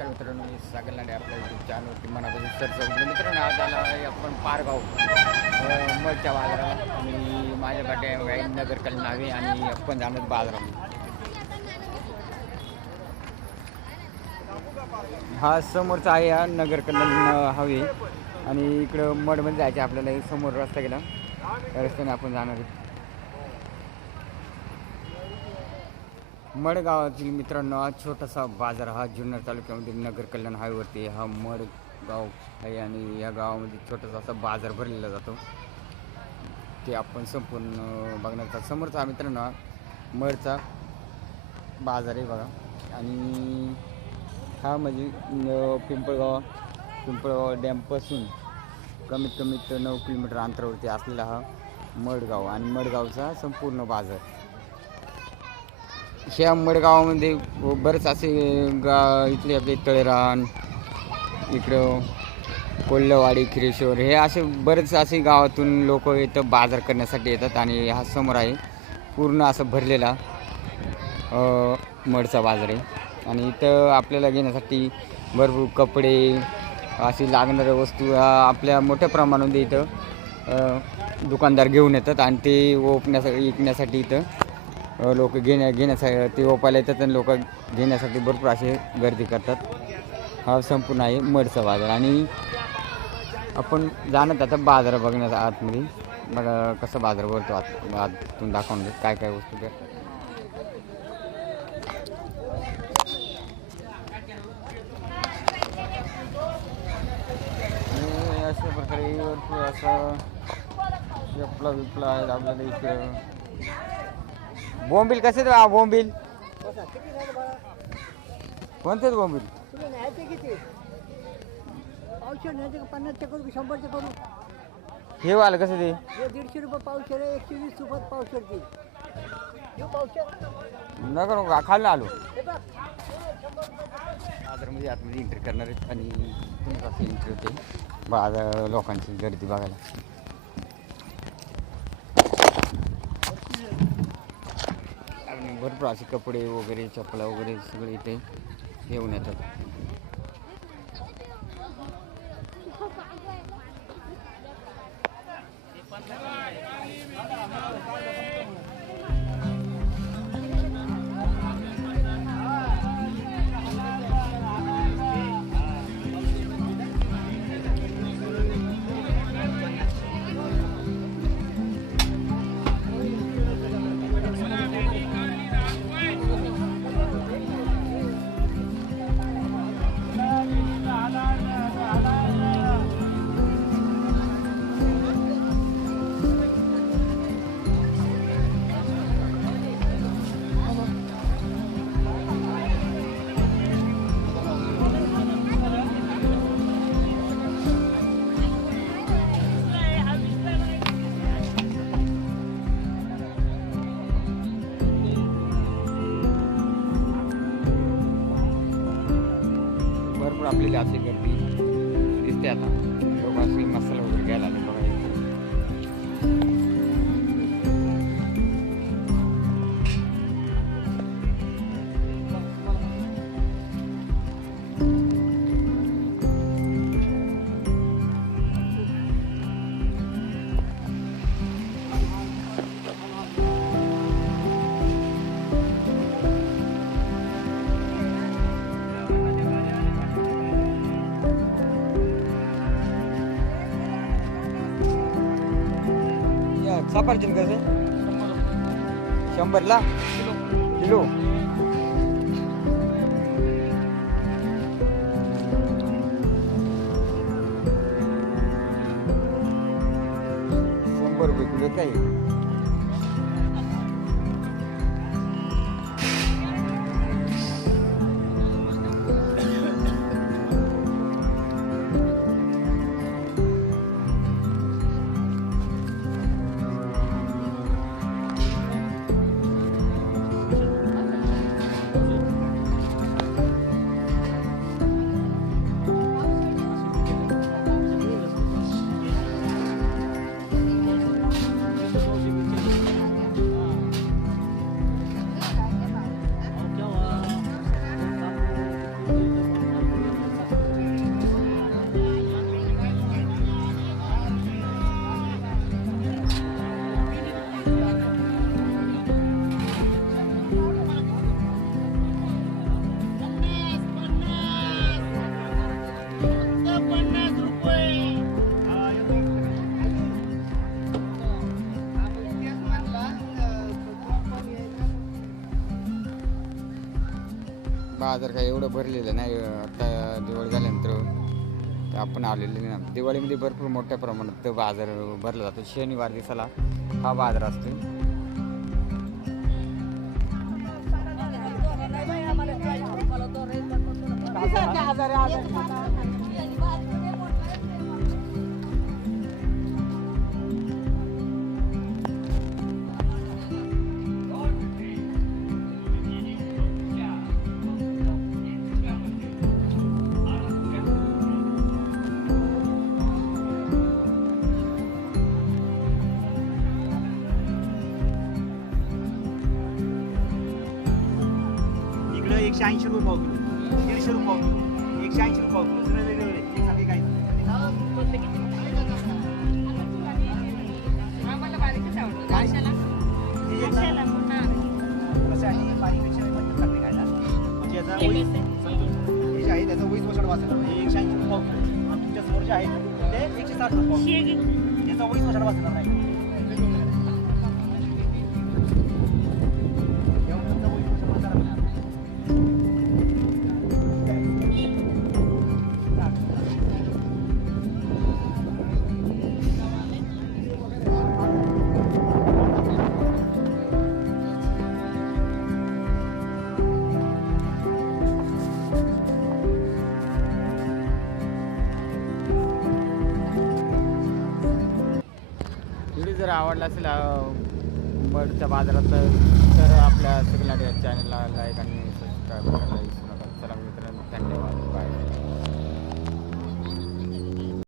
नमस्कार मित्रांनो मी सागर लांडे आपल्या युट्यूब चॅनलवरती मनापासून सरचं उघडलं मित्रांनो आज आला आहे आपण पारगाव अं, बाजारात आणि माझ्या पाठी नगर कलनावे आणि आपण जाणार बाजारात हा समोरचा आहे हा नगर कल्याण हवे. आणि इकडं मडमध्ये जायचे आपल्याला समोर रस्ता गेला. त्या रस्त्याने आपण जाणार आहे मडगावातील मित्रांनो हा छोटासा बाजार हा जुन्नर तालुक्यामध्ये नगर कल्याण हायवरती हा मडगाव आहे आणि या गावामध्ये छोटासा असा बाजार भरलेला जातो. ते आपण संपूर्ण बघण्याचा समोरचा मित्रांनो हा मडचा बाजार आहे बघा. आणि हा म्हणजे पिंपळगाव पिंपळगाव डॅमपासून कमीत कमीत नऊ किलोमीटर अंतरावरती असलेला हा मडगाव आणि मडगावचा संपूर्ण बाजार. ह्या मडगावामध्ये बरेच असे गा इथले आपले तळेरान इकडं कोल्हवाडी खिरेश्वर हे असे बरेच असे गावातून लोक इथं बाजार करण्यासाठी येतात आणि हा समोर आहे. पूर्ण असं भरलेला मडचा बाजार आहे. आणि इथं आपल्याला घेण्यासाठी भरपूर कपडे अशी लागणाऱ्या वस्तू आपल्या मोठ्या प्रमाणामध्ये इथं दुकानदार घेऊन येतात आणि ते ओपण्यासाठी विकण्यासाठी इथं लोक घेण्या घेण्यासाठी ते ओपायला येतात आणि लोक घेण्यासाठी भरपूर असे गर्दी करतात. हा संपूर्ण आहे मडचा बाजार. आणि आपण जाणत आता बाजार बघण्याचा आतमध्ये. बघा कसं बाजार भरतो आत आतून दाखवून देत. काय काय वस्तू त्या? अशा प्रकारे भरपूर असं विपला विपला आहेत आपल्याला इकडं. बोंबील कसे आहेत बोंबील? कोणतेच बोंबील? तुला न्यायचे किती? पावशे न्यायचे का पन्नासचे करू की शंभरचे करू? हे वालं कसं ते? हे दीडशे रुपये पावशे रे एकशे वीस रुपयात पावशेरची घेऊ पावशेर. नका नको खाल्लं आलो. हे बघ. बाजारामध्ये आतमध्ये एंट्री करणार आहेत आणि तुमचं एंट्री होते? बाजार लोकांची गर्दी बघायला आणि भरपूर असे कपडे वगैरे चपला वगैरे सगळे इथे घेऊन येतात भरपूर आपल्याला अशी गर्दी दिसते आता. लोक अशी मसाला वगैरे घ्यायला सफरचंद कसं शंभरला? किलो. शंभर रुपये किलो काय बाजार काय एवढं भरलेलं नाही आता दिवाळी झाल्यानंतर ते आपण आलेले ना दिवाळीमध्ये भरपूर मोठ्या प्रमाणात बाजार भरला जातो. शनिवार दिवसाला हा बाजार असतो हजार. एकशे ऐंशी रुपये पाव किलो दीडशे रुपये पाव किलो एकशे ऐंशी रुपये पाव किलो सगळे वेगवेगळे एकसारखे काही कसं आहे? बारीकपेक्षा चांगले खायला. म्हणजे याचा हे जे आहे त्याचा वहीच वसड वाचणार हे एकशे ऐंशी रुपये पाव किलो आणि तुमच्यासमोर जे आहे ते एकशे साठ रुपये पाव किलो त्याचा वहीच वसड वाचणार नाही. जर आवडला असेल बर्डच्या बाजारात तर आपल्या सगळ्या चॅनलला लाईक आणि सबस्क्राईब करायला